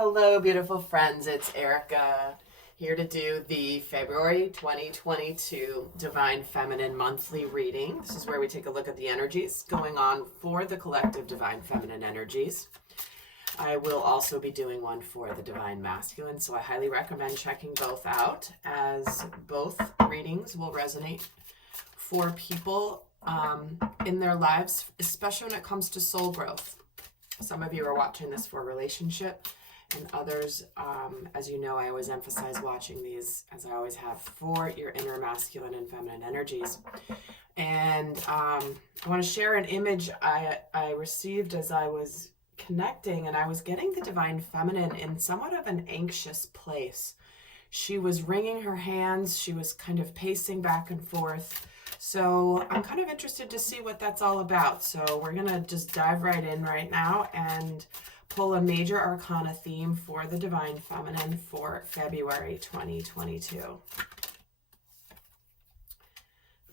Hello, beautiful friends. It's Erica here to do the February 2022 Divine Feminine Monthly Reading. This is where we take a look at the energies going on for the collective Divine Feminine energies. I will also be doing one for the Divine Masculine, so I highly recommend checking both out, as both readings will resonate for people in their lives, especially when it comes to soul growth. Some of you are watching this for a relationship, and others, as you know, I always emphasize watching these, as I always have, for your inner masculine and feminine energies. And I want to share an image I received as I was connecting, and I was getting the Divine Feminine in somewhat of an anxious place. She was wringing her hands. She was kind of pacing back and forth. So I'm kind of interested to see what that's all about. So we're going to just dive right in right now and pull a major arcana theme for the Divine Feminine for February 2022.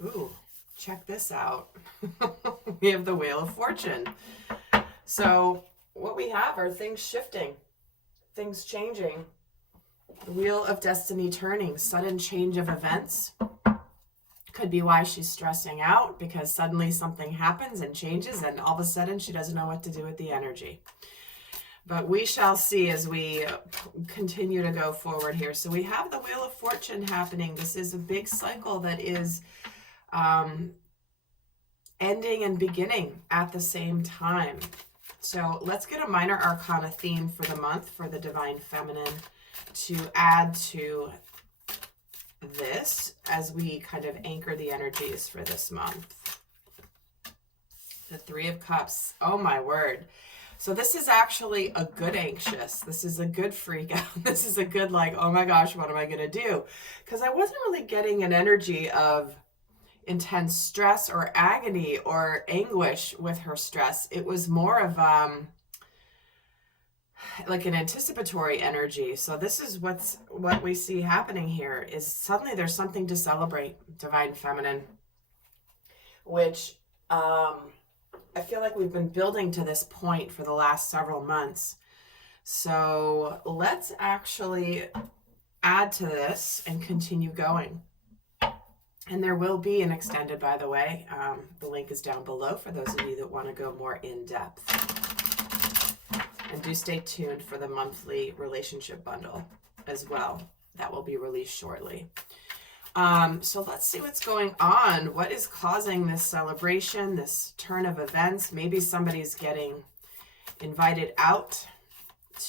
Ooh, check this out. We have the Wheel of Fortune. So what we have are things shifting, things changing, the Wheel of Destiny turning, sudden change of events. Could be why she's stressing out, because suddenly something happens and changes, and all of a sudden she doesn't know what to do with the energy. But we shall see as we continue to go forward here. So we have the Wheel of Fortune happening. This is a big cycle that is ending and beginning at the same time. So let's get a minor arcana theme for the month for the Divine Feminine to add to this as we kind of anchor the energies for this month. The Three of Cups. Oh my word. So this is actually a good anxious. This is a good freak out. This is a good like, oh my gosh, what am I going to do? Because I wasn't really getting an energy of intense stress or agony or anguish with her stress. It was more of like an anticipatory energy. So this is what we see happening here is suddenly there's something to celebrate, Divine Feminine, which I feel like we've been building to this point for the last several months. So let's actually add to this and continue going. And there will be an extended, by the way. The link is down below for those of you that want to go more in depth. And do stay tuned for the monthly relationship bundle as well. That will be released shortly. So let's see what's going on. What is causing this celebration, this turn of events? Maybe somebody's getting invited out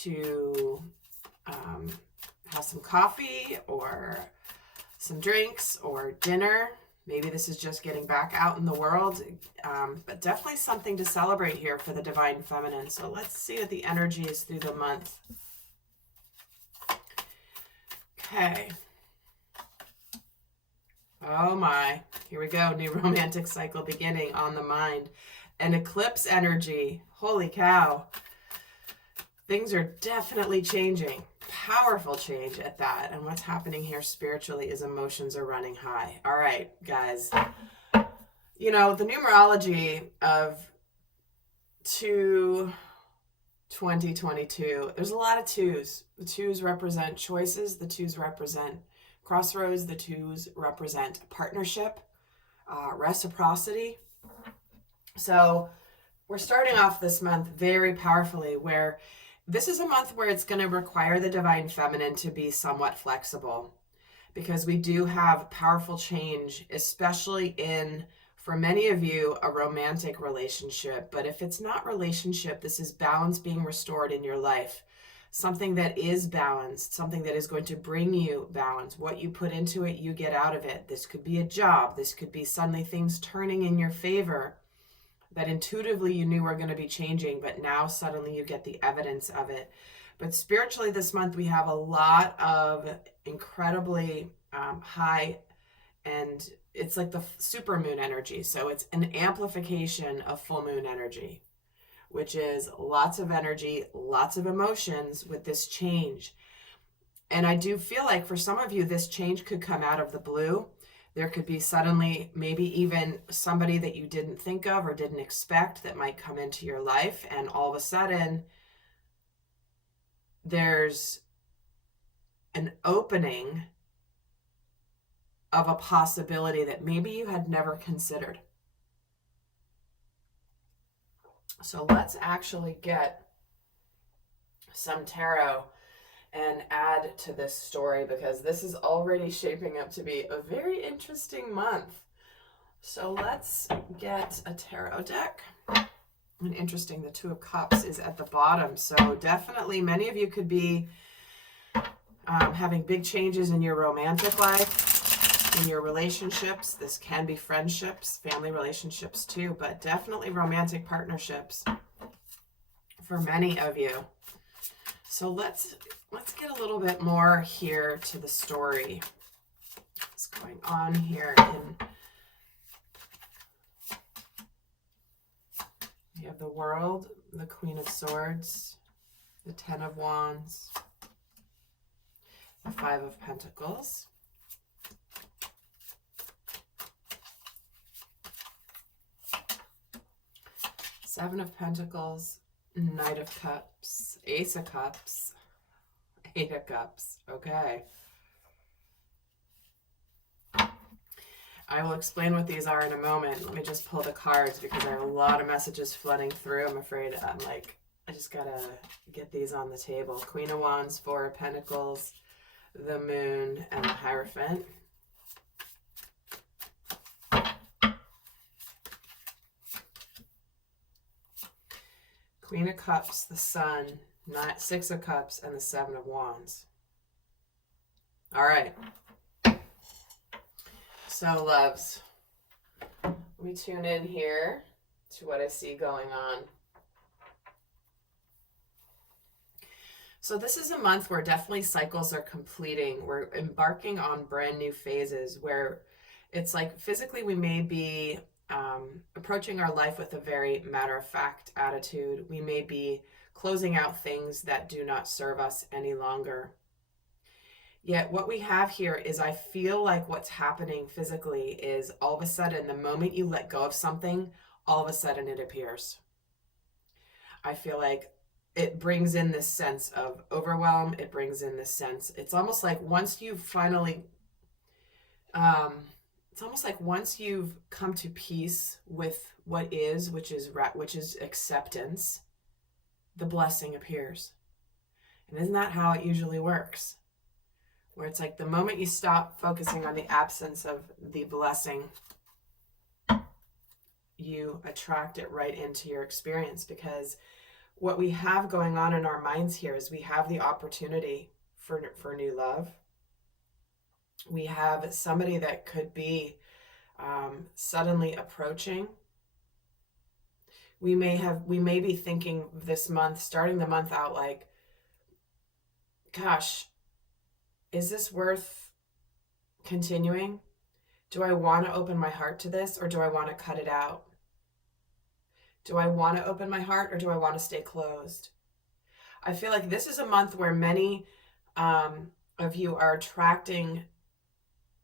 to have some coffee or some drinks or dinner. Maybe this is just getting back out in the world, but definitely something to celebrate here for the Divine Feminine. So let's see what the energy is through the month. Okay. Oh my, here we go. New romantic cycle beginning on the mind. An eclipse energy. Holy cow. Things are definitely changing. Powerful change at that. And what's happening here spiritually is emotions are running high. All right, guys. You know, the numerology of 2022, there's a lot of twos. The twos represent choices. The twos represent crossroads. The twos represent partnership, reciprocity. So we're starting off this month very powerfully, where this is a month where it's going to require the Divine Feminine to be somewhat flexible, because we do have powerful change, especially in, for many of you, a romantic relationship. But if it's not relationship, this is balance being restored in your life. Something that is balanced, something that is going to bring you balance. What you put into it, you get out of it. This could be a job. This could be suddenly things turning in your favor that intuitively you knew were going to be changing, but now suddenly you get the evidence of it. But spiritually this month, we have a lot of incredibly high, and it's like the super moon energy. So it's an amplification of full moon energy, which is lots of energy, lots of emotions with this change. And I do feel like for some of you, this change could come out of the blue. There could be suddenly maybe even somebody that you didn't think of or didn't expect that might come into your life. And all of a sudden, there's an opening of a possibility that maybe you had never considered. So let's actually get some tarot and add to this story, because this is already shaping up to be a very interesting month. So let's get a tarot deck. And interesting, the Two of Cups is at the bottom. So definitely many of you could be having big changes in your romantic life, in your relationships. This can be friendships, family relationships too, but definitely romantic partnerships for many of you. So let's get a little bit more here to the story. What's going on here in... You have the World, the Queen of Swords, the Ten of Wands, the Five of Pentacles, Seven of Pentacles, Knight of Cups, Ace of Cups, Eight of Cups. Okay. I will explain what these are in a moment. Let me just pull the cards because I have a lot of messages flooding through. I'm afraid I just gotta get these on the table. Queen of Wands, Four of Pentacles, the Moon, and the Hierophant. Queen of Cups, the Sun, Six of Cups, and the Seven of Wands. All right. So, loves, let me tune in here to what I see going on. So this is a month where definitely cycles are completing. We're embarking on brand new phases where it's like physically we may be approaching our life with a very matter-of-fact attitude. We may be closing out things that do not serve us any longer. Yet what we have here is, I feel like what's happening physically is all of a sudden, the moment you let go of something, all of a sudden it appears. I feel like it brings in this sense of overwhelm. It brings in this sense. It's almost like once you've finally, it's almost like once you've come to peace with what is, which is acceptance, the blessing appears. And isn't that how it usually works? Where it's like the moment you stop focusing on the absence of the blessing, you attract it right into your experience. Because what we have going on in our minds here is we have the opportunity for new love. We have somebody that could be suddenly approaching. We may be thinking this month, starting the month out like, gosh, is this worth continuing? Do I want to open my heart to this, or do I want to cut it out? Do I want to open my heart, or do I want to stay closed? I feel like this is a month where many of you are attracting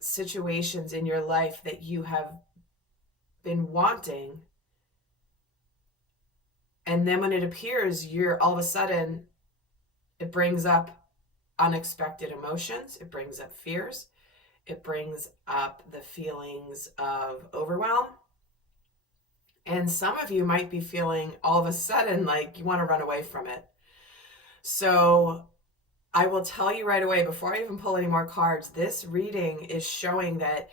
situations in your life that you have been wanting. And then when it appears, all of a sudden, it brings up unexpected emotions. It brings up fears. It brings up the feelings of overwhelm. And some of you might be feeling all of a sudden like you want to run away from it. So I will tell you right away, before I even pull any more cards, this reading is showing that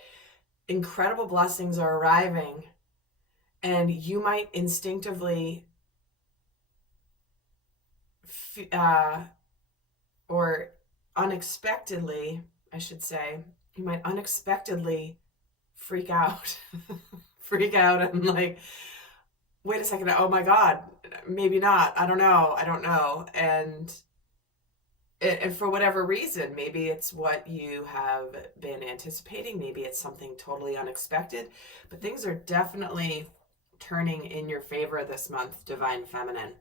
incredible blessings are arriving, and you might instinctively or unexpectedly, I should say, you might unexpectedly freak out. Freak out and like, wait a second, oh my God, maybe not. I don't know. And for whatever reason, maybe it's what you have been anticipating. Maybe it's something totally unexpected. But things are definitely turning in your favor this month, Divine Feminine.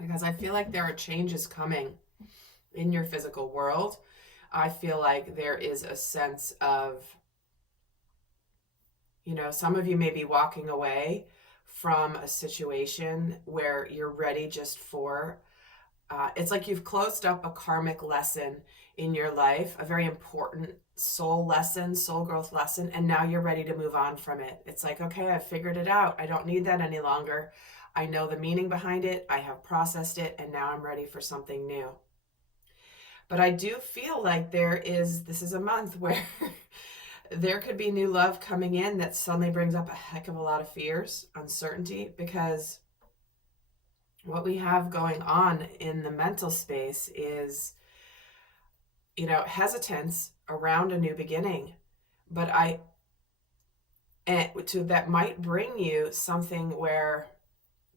Because I feel like there are changes coming in your physical world. I feel like there is a sense of, some of you may be walking away from a situation where you're ready just for, it's like you've closed up a karmic lesson in your life, a very important soul lesson, soul growth lesson, and now you're ready to move on from it. It's like, okay, I've figured it out. I don't need that any longer. I know the meaning behind it. I have processed it, and now I'm ready for something new. But I do feel like this is a month where there could be new love coming in that suddenly brings up a heck of a lot of fears, uncertainty, because what we have going on in the mental space is, hesitance around a new beginning. But that might bring you something where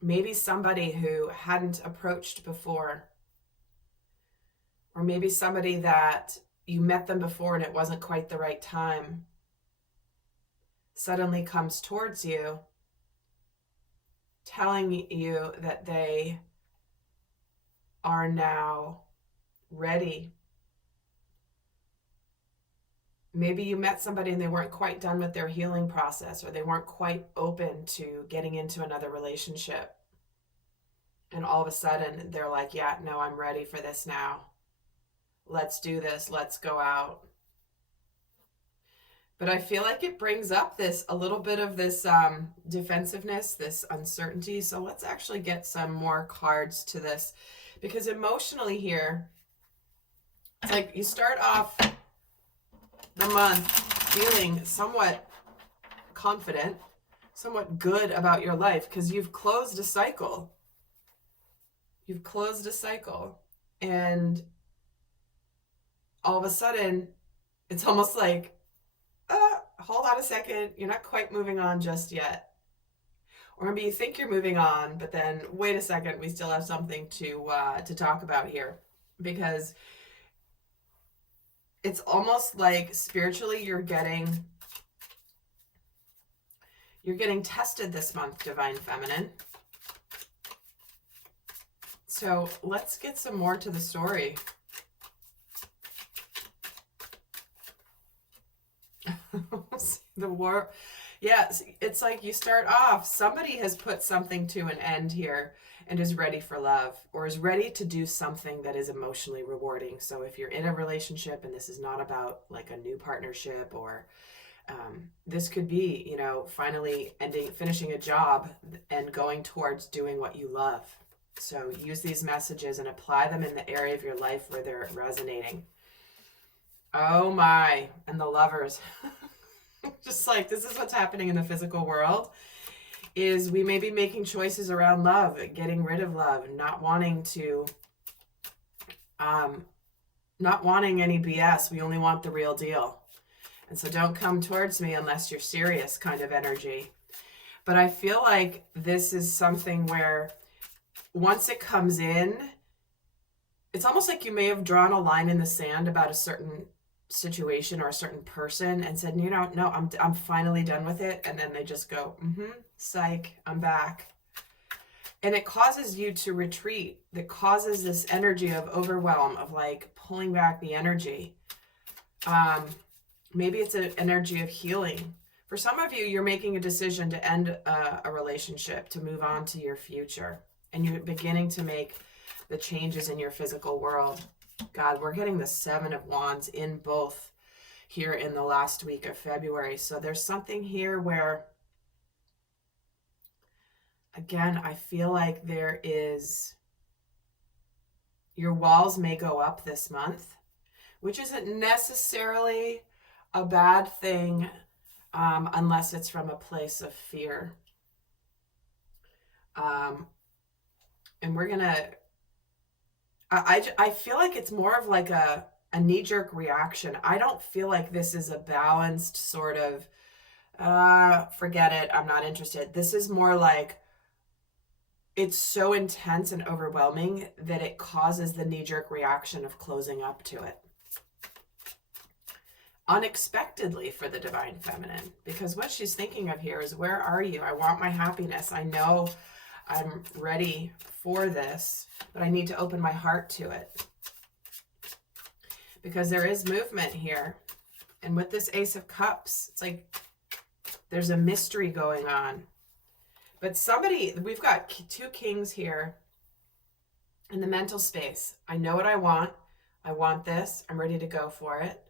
maybe somebody who hadn't approached before, or maybe somebody that you met them before and it wasn't quite the right time, suddenly comes towards you, telling you that they are now ready. Maybe you met somebody and they weren't quite done with their healing process, or they weren't quite open to getting into another relationship. And all of a sudden they're like, yeah, no, I'm ready for this now. Let's do this. Let's go out. But I feel like it brings up a little bit of this defensiveness, this uncertainty. So let's actually get some more cards to this, because emotionally here, it's like you start off the month feeling somewhat confident, somewhat good about your life, because you've closed a cycle. You've closed a cycle. And all of a sudden, it's almost like, hold on a second, you're not quite moving on just yet. Or maybe you think you're moving on, but then wait a second, we still have something to talk about here. Because it's almost like spiritually you're getting tested this month, Divine Feminine. So let's get some more to the story. The war. Yes, it's like you start off, somebody has put something to an end here and is ready for love, or is ready to do something that is emotionally rewarding. So if you're in a relationship and this is not about like a new partnership, or this could be, finally finishing a job and going towards doing what you love. So use these messages and apply them in the area of your life where they're resonating. Oh my, and the Lovers. Just like, this is what's happening in the physical world, is we may be making choices around love, getting rid of love, not wanting any BS. We only want the real deal. And so don't come towards me unless you're serious, kind of energy. But I feel like this is something where once it comes in, it's almost like you may have drawn a line in the sand about a certain situation or a certain person and said, no, I'm finally done with it. And then they just go, psych, I'm back. And it causes you to retreat. That causes this energy of overwhelm, of like pulling back the energy. Maybe it's an energy of healing. For some of you, you're making a decision to end a relationship, to move on to your future. And you're beginning to make the changes in your physical world. God, we're getting the 7 of Wands in both here in the last week of February. So there's something here where, again, I feel like your walls may go up this month, which isn't necessarily a bad thing unless it's from a place of fear. And we're going to, I feel like it's more of like a knee-jerk reaction. I don't feel like this is a balanced sort of, forget it, I'm not interested. This is more like it's so intense and overwhelming that it causes the knee-jerk reaction of closing up to it. Unexpectedly for the Divine Feminine, because what she's thinking of here is, where are you? I want my happiness. I know I'm ready for this, but I need to open my heart to it, because there is movement here. And with this Ace of Cups, it's like there's a mystery going on, But somebody, we've got two kings here in the mental space. I know what I want. I want this. I'm ready to go for it.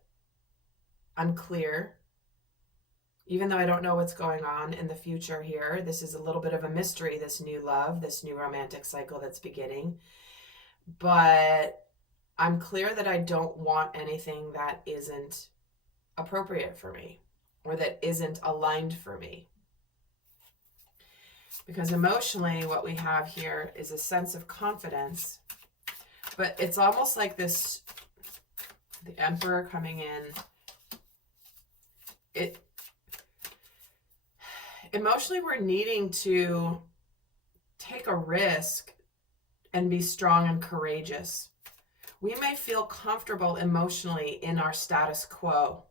I'm clear. Even though I don't know what's going on in the future here, this is a little bit of a mystery, this new love, this new romantic cycle that's beginning. But I'm clear that I don't want anything that isn't appropriate for me or that isn't aligned for me. Because emotionally, what we have here is a sense of confidence, but it's almost like this, the Emperor coming in. Emotionally, we're needing to take a risk and be strong and courageous. We may feel comfortable emotionally in our status quo.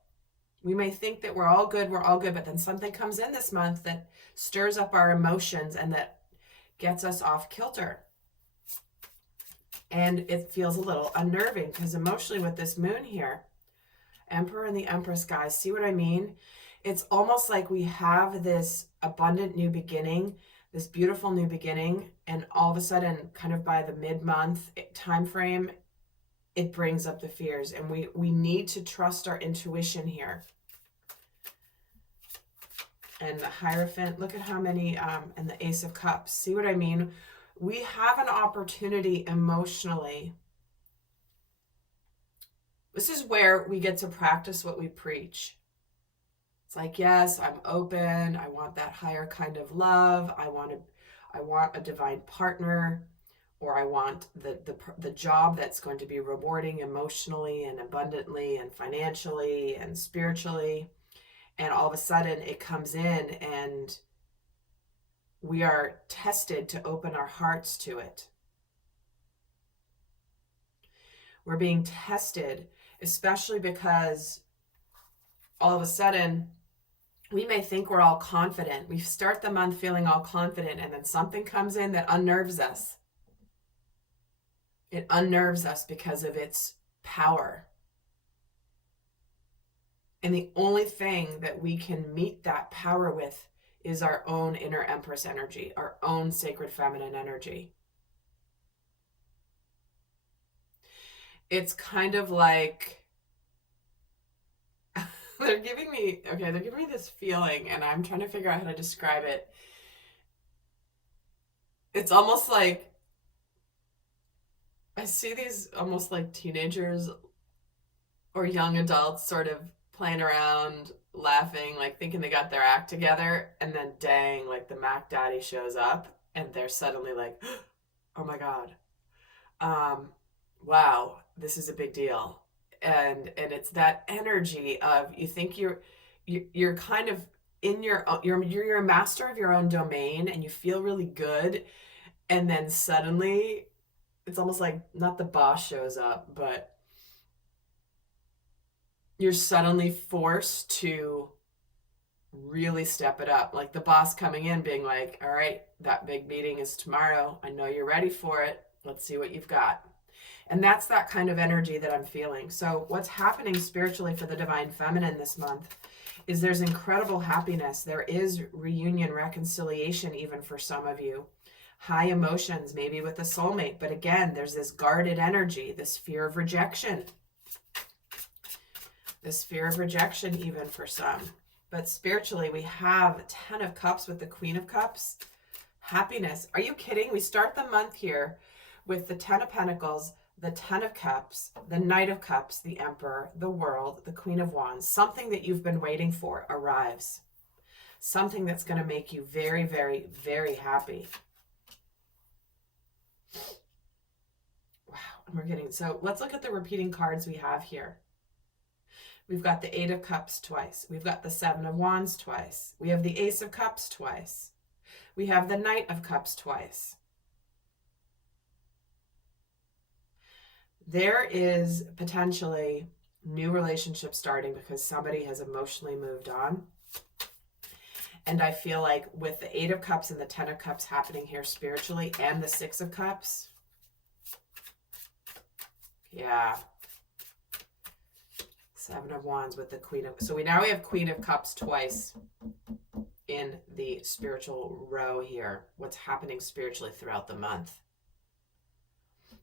We may think that we're all good, but then something comes in this month that stirs up our emotions and that gets us off kilter. And it feels a little unnerving because emotionally with this moon here, Emperor and the Empress, guys, see what I mean? It's almost like we have this abundant new beginning, this beautiful new beginning, and all of a sudden, kind of by the mid-month time frame, it brings up the fears, and we need to trust our intuition here. And the Hierophant, look at how many, and the Ace of Cups. See what I mean? We have an opportunity emotionally. This is where we get to practice what we preach. It's like, yes, I'm open. I want that higher kind of love. I want a divine partner, or I want the job that's going to be rewarding emotionally and abundantly and financially and spiritually. And all of a sudden it comes in and we are tested to open our hearts to it. We're being tested, especially because all of a sudden we may think we're all confident. We start the month feeling all confident, and then something comes in that unnerves us. It unnerves us because of its power. And the only thing that we can meet that power with is our own inner Empress energy, our own sacred feminine energy. It's kind of like they're giving me this feeling, and I'm trying to figure out how to describe it. It's almost like I see these almost like teenagers or young adults sort of playing around, laughing, like thinking they got their act together, and then dang, like the Mac Daddy shows up and they're suddenly like, oh my God, wow, this is a big deal. And it's that energy of, you think you're kind of in you're a master of your own domain and you feel really good, and then suddenly it's almost like not the boss shows up, but you're suddenly forced to really step it up. Like the boss coming in being like, all right, that big meeting is tomorrow. I know you're ready for it. Let's see what you've got. And that's that kind of energy that I'm feeling. So what's happening spiritually for the Divine Feminine this month is there's incredible happiness. There is reunion, reconciliation, even for some of you. High emotions, maybe with a soulmate. But again, there's this guarded energy, this fear of rejection. This fear of rejection even for some. But spiritually, we have 10 of Cups with the Queen of Cups. Happiness. Are you kidding? We start the month here with the 10 of Pentacles, the 10 of Cups, the Knight of Cups, the Emperor, the World, the Queen of Wands. Something that you've been waiting for arrives. Something that's going to make you very, very, very happy. Wow. And we're getting, so let's look at the repeating cards we have here. We've got the 8 of Cups twice. We've got the 7 of Wands twice. We have the Ace of Cups twice. We have the Knight of Cups twice. There is potentially new relationship starting because somebody has emotionally moved on. And I feel like with the 8 of Cups and the 10 of Cups happening here spiritually and the 6 of Cups, yeah. 7 of Wands with the Queen of... So now we have Queen of Cups twice in the spiritual row here, what's happening spiritually throughout the month.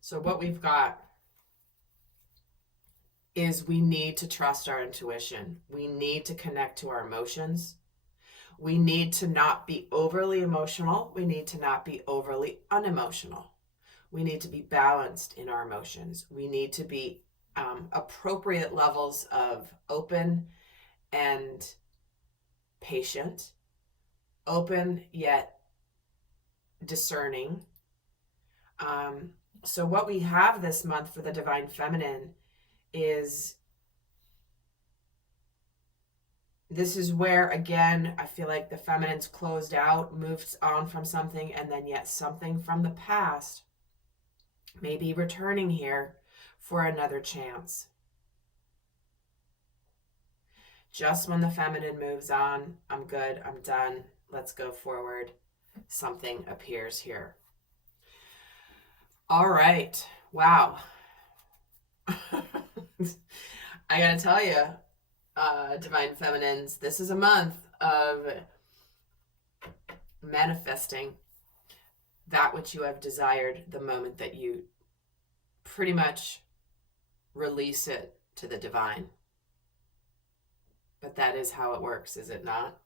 So what we've got is we need to trust our intuition. We need to connect to our emotions. We need to not be overly emotional. We need to not be overly unemotional. We need to be balanced in our emotions. We need to be appropriate levels of open and patient, open yet discerning. So what we have this month for the Divine Feminine is, this is where, again, I feel like the feminine's closed out, moved on from something, and then yet something from the past may be returning here for another chance. Just when the feminine moves on, I'm good, I'm done, let's go forward, something appears here. All right, wow. I gotta tell you, Divine Feminines, this is a month of manifesting that which you have desired the moment that you pretty much release it to the divine. But that is how it works, is it not?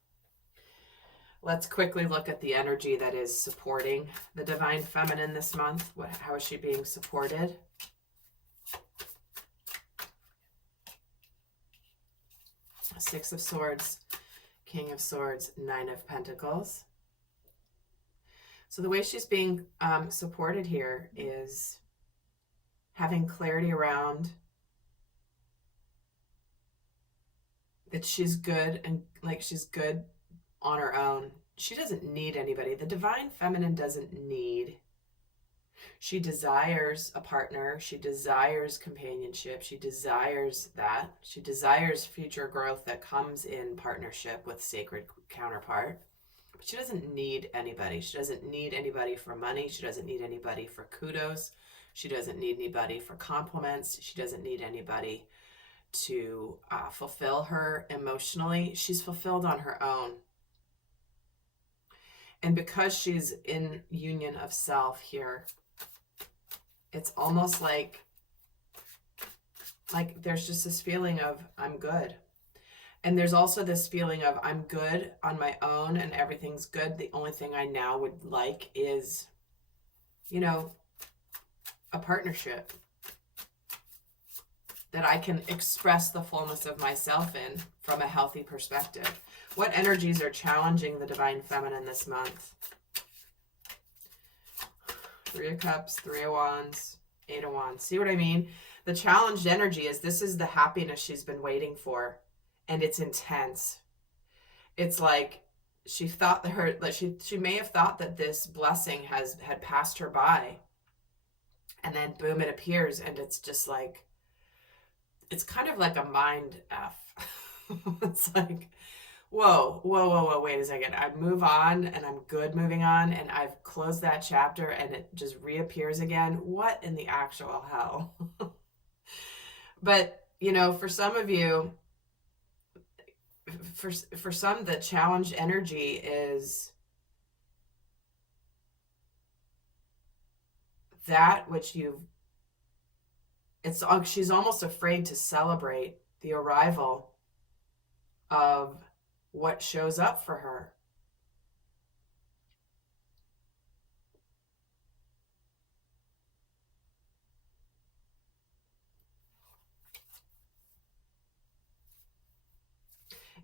Let's quickly look at the energy that is supporting the Divine Feminine this month. How is she being supported? Six of Swords, King of Swords, Nine of Pentacles. So the way she's being supported here is having clarity around that she's good, and like she's good on her own. She doesn't need anybody. The Divine Feminine doesn't need. She desires a partner. She desires companionship. She desires that. She desires future growth that comes in partnership with sacred counterpart. But she doesn't need anybody. She doesn't need anybody for money. She doesn't need anybody for kudos. She doesn't need anybody for compliments. She doesn't need anybody to fulfill her emotionally. She's fulfilled on her own. And because she's in union of self here, it's almost like there's just this feeling of I'm good. And there's also this feeling of I'm good on my own and everything's good. The only thing I now would like is, a partnership that I can express the fullness of myself in from a healthy perspective. What energies are challenging the Divine Feminine this month? Three of Cups, Three of Wands, Eight of Wands. See what I mean? The challenged energy is this is the happiness she's been waiting for, and it's intense. It's like she thought that she may have thought that this blessing had passed her by, and then boom, it appears, and it's just like, it's kind of like a mind F. It's like, whoa, wait a second. I move on and I'm good moving on, and I've closed that chapter and it just reappears again. What in the actual hell? But, for some of you, for some, the challenged energy is that which she's almost afraid to celebrate the arrival of what shows up for her.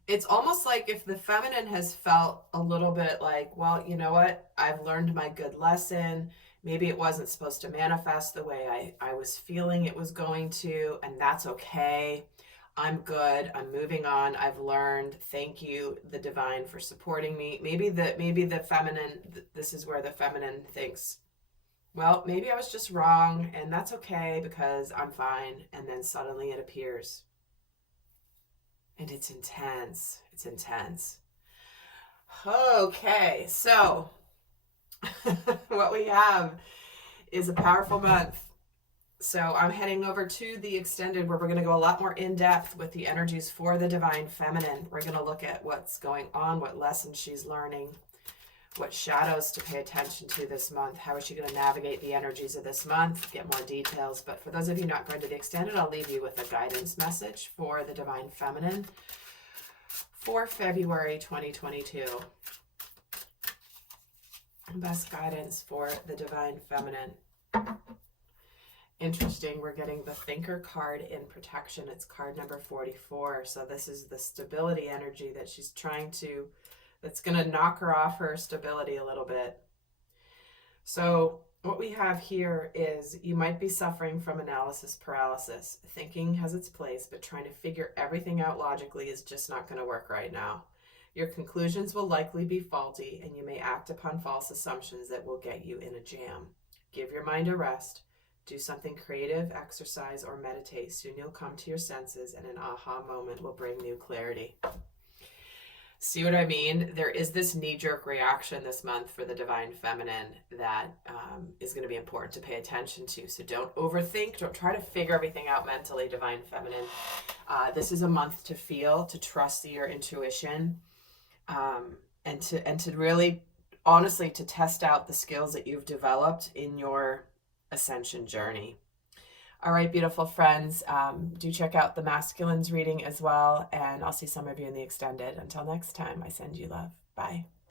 It's almost like if the feminine has felt a little bit like, well, you know what? I've learned my good lesson. Maybe it wasn't supposed to manifest the way I was feeling it was going to, and that's okay. I'm good. I'm moving on. I've learned. Thank you, the divine, for supporting me. Maybe the feminine, this is where the feminine thinks, well, maybe I was just wrong, and that's okay because I'm fine. And then suddenly it appears. And it's intense. It's intense. Okay, so what we have is a powerful month So I'm heading over to the extended where we're going to go a lot more in depth with the energies for the Divine Feminine. We're going to look at what's going on, what lessons she's learning, what shadows to pay attention to this month. How is she going to navigate the energies of this month? Get more details. But for those of you not going to the extended, I'll leave you with a guidance message for the Divine Feminine for February 2022. Best guidance for the Divine Feminine. Interesting, we're getting the Thinker card in protection. It's card number 44. So this is the stability energy that she's trying to, that's going to knock her off her stability a little bit. So what we have here is you might be suffering from analysis paralysis. Thinking has its place, but trying to figure everything out logically is just not going to work right now. Your conclusions will likely be faulty, and you may act upon false assumptions that will get you in a jam. Give your mind a rest. Do something creative, exercise, or meditate. Soon you'll come to your senses, and an aha moment will bring new clarity. See what I mean? There is this knee-jerk reaction this month for the Divine Feminine that is going to be important to pay attention to. So don't overthink. Don't try to figure everything out mentally, Divine Feminine. This is a month to feel, to trust your intuition, and to really, honestly, to test out the skills that you've developed in your ascension journey. All right, beautiful friends, do check out the masculines reading as well, and I'll see some of you in the extended. Until next time, I send you love. Bye.